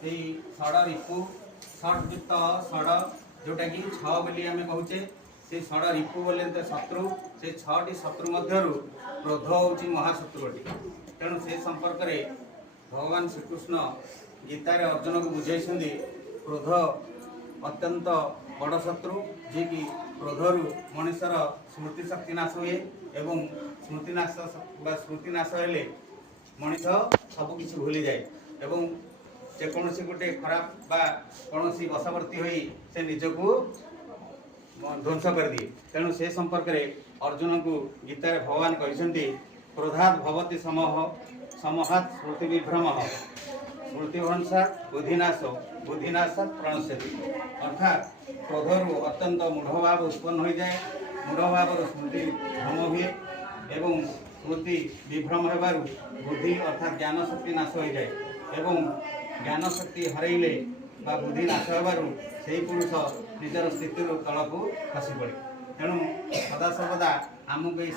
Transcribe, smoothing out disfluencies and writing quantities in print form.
षड़ रिपु षड्युक्त षड़ जोटा कि छ बोली आम कहूचे से षड़ रिपु बोले शत्रु से छटी शत्रु मध्यरु क्रोध होची महाशत्रु अटे। तेणु से संपर्क में भगवान श्रीकृष्ण गीतार अर्जुन को बुझाई क्रोध अत्यंत बड़ शत्रु जी कि क्रोधरु मनुष्यर स्मृति शक्ति नाश हुए एवं स्मृति नाश हेले मनीष सबकि भूली जाए एवं जेकोसी गोटे खराब बा कौन वशवर्ती हो से निजको ध्वंस कर दिए। तेणु से संपर्क में अर्जुन को गीतार भगवान कहते क्रोधात् भवति समहात् स्मृति विभ्रम स्मृतिभ्रंशा बुद्धिनाशात् प्रणश्यति। अर्थात क्रोधरु अत्यंत मूढ़भाव उत्पन्न हो जाए मूढ़भाव स्मृति भ्रम हुए एवं स्मृति विभ्रम होबारु बुद्धि अर्थात ज्ञान शक्ति नाश हो जाए एवं ज्ञान शक्ति हरइले बा बुद्धि नाश होबारु सेही पुरुष निजर स्थिति तलक खसी पड़े। तेणु सदा सर्वदा आमको